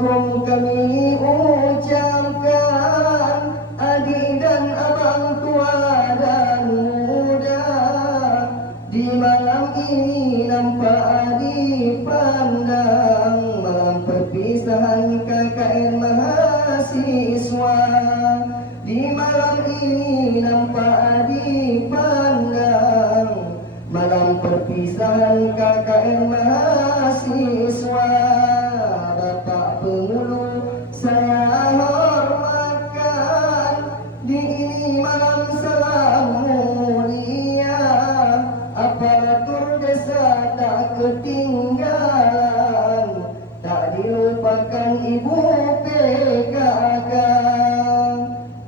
Assalamualaikum kami ucapkan, adik dan abang tua dan muda. Di malam ini nampak dipandang, malam perpisahan KKN mahasiswa. Di malam ini nampak dipandang, malam perpisahan KKN mahasiswa. Bapak Pengulu saya hormatkan, di ini malam salam mulia. Aparatur desa tak ketinggalan, tak dilupakan Ibu PKK.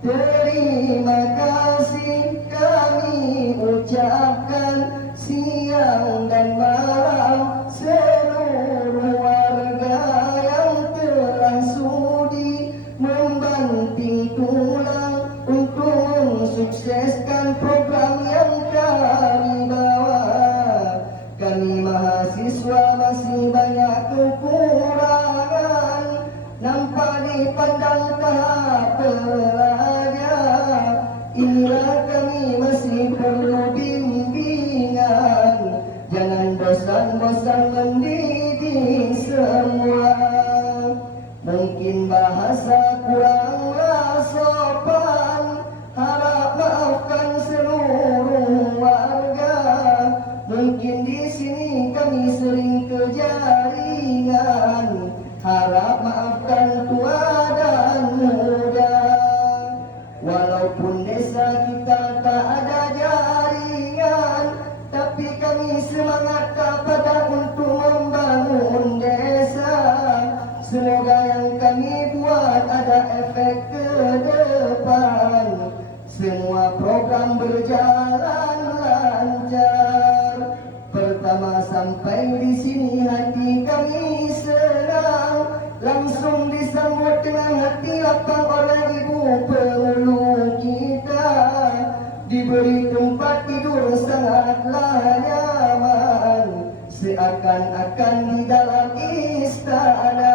Terima kasih kami ucapkan siang dan malam seluruh warga yang telah sudi membanting tulang untuk mensukseskan program yang kami bawa. Kami mahasiswa masih banyak kekurangan, nampak dipandang tahap pelajar. Inilah kami masih perlu bimbingan, jangan bosan-bosan mendidik semua. Mungkin bahasa kuranglah sopan, harap maafkan seluruh warga. Mungkin di sini kami sering kejaringan, harap maafkan tua dan muda. Walaupun desa kita tak ada jaringan, tapi kami semangat tak padam untuk membangun desa. Semoga yang kami buat ada efek ke depan, semua program berjalan lancar. Pertama sampai di sini hati kami senang, langsung disambut dengan hati lapang oleh Ibu Pengulu kita. Diberi tempat tidur sangatlah nyaman, seakan-akan di dalam istana.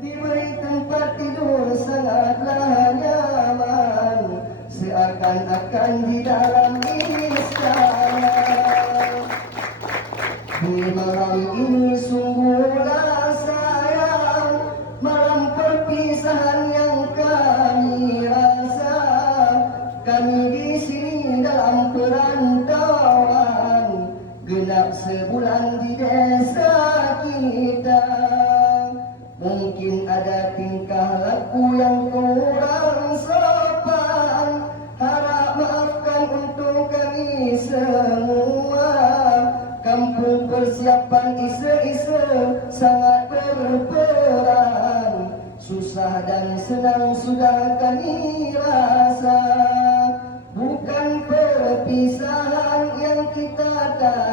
Diberi tempat tidur sangatlah nyaman, seakan-akan di dalam istana. Di malam ini sungguhlah sayang, malam perpisahan yang kami rasa. Kami di sini dalam perantauan, genap sebulan di desa kita. Mungkin ada tingkah laku yang kurang sopan, harap maafkan untuk kami semua. Kampung persiapan ise-ise sangat berperan, susah dan senang sudah kami rasa. Bukan perpisahan yang kita tak